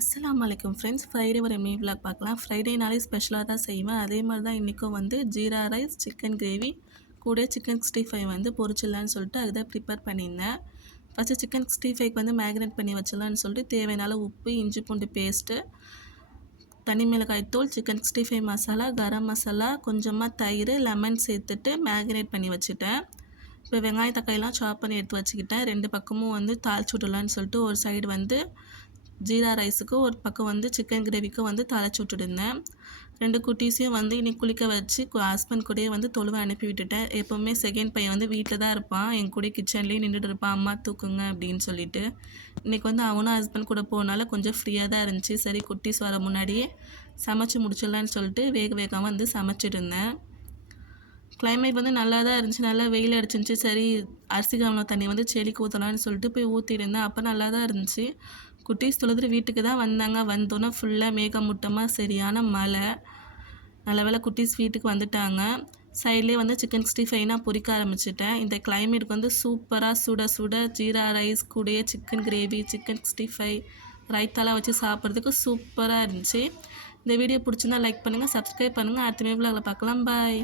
அஸ்ஸலாமு அலைக்கும் friends. Friday ஒரு மீ விலாக் பார்க்கலாம். ஃப்ரைடேனாலே ஸ்பெஷலாக தான் செய்வேன். அதே மாதிரி தான் இன்றைக்கும் வந்து ஜீரா ரைஸ், சிக்கன் கிரேவி கூட சிக்கன் 65 வந்து பொரிச்சிடலான்னு சொல்லிட்டு அதுதான் ப்ரிப்பேர் பண்ணியிருந்தேன். ஃபஸ்ட்டு சிக்கன் 65க்கு வந்து மேக்னேட் பண்ணி வச்சிடலான்னு சொல்லிட்டு தேவையான உப்பு, இஞ்சி பூண்டு பேஸ்ட்டு, தனி மிளகாய் தூள், சிக்கன் 65 மசாலா, கரம் மசாலா, கொஞ்சமாக தயிர், லெமன் சேர்த்துட்டு மேக்னேட் பண்ணி வச்சுட்டேன். இப்போ வெங்காயம் தக்காளிலாம் சாப் பண்ணி எடுத்து வச்சுக்கிட்டேன். 2 பக்கமும் வந்து தாளிச்சு விட்டுடலான்னு சொல்லிட்டு ஒரு சைடு வந்து ஜீரா ரைஸுக்கு, ஒரு பக்கம் வந்து சிக்கன் கிரேவிக்கு வந்து தாளிச்சு விட்டுருந்தேன். 2 குட்டீஸையும் வந்து இன்னைக்கு குளிக்க வச்சு ஹஸ்பண்ட் கூடயே வந்து தொழுவ அனுப்பி விட்டுட்டேன். எப்போவுமே செகண்ட் பையன் வந்து வீட்டில் தான் இருப்பான். என் கூட கிச்சன்லேயே நின்றுட்டு இருப்பான், அம்மா தூக்குங்க அப்படின்னு சொல்லிட்டு. இன்றைக்கி வந்து அவனும் ஹஸ்பண்ட் கூட போனால கொஞ்சம் ஃப்ரீயாக தான் இருந்துச்சு. சரி குட்டீஸ் வர முன்னாடியே சமைச்சு முடிச்சிடலான்னு சொல்லிட்டு வேகமாக வந்து சமைச்சிட்டு இருந்தேன். கிளைமேட் வந்து நல்லா தான் இருந்துச்சு, நல்லா வெயில் அடிச்சிருந்துச்சு. சரி அரிசி கலந்த தண்ணி வந்து செடிக்கு ஊற்றலான்னு சொல்லிட்டு போய் ஊற்றிட்டு இருந்தேன். அப்போ நல்லா தான் இருந்துச்சு. குட்டீஸ் தொழுதுட்டு வீட்டுக்கு தான் வந்தாங்க. வந்தோன்னே ஃபுல்லாக மேகமூட்டமாக சரியான மழை. நல்ல வேளை குட்டீஸ் வீட்டுக்கு வந்துட்டாங்க. சைட்லேயே வந்து சிக்கன் 65 நான் பொரிக்க ஆரம்பிச்சிட்டேன். இந்த கிளைமேட்டுக்கு வந்து சூப்பராக சுட சுட ஜீரா ரைஸ் கூடயே சிக்கன் கிரேவி, சிக்கன் 65 ரைத்தாலாம் வச்சு சாப்பிட்றதுக்கு சூப்பராக இருந்துச்சு. இந்த வீடியோ பிடிச்சிருந்தா லைக் பண்ணுங்கள், சப்ஸ்கிரைப் பண்ணுங்கள். அடுத்த வீடியோவில் பார்க்கலாம். பாய்.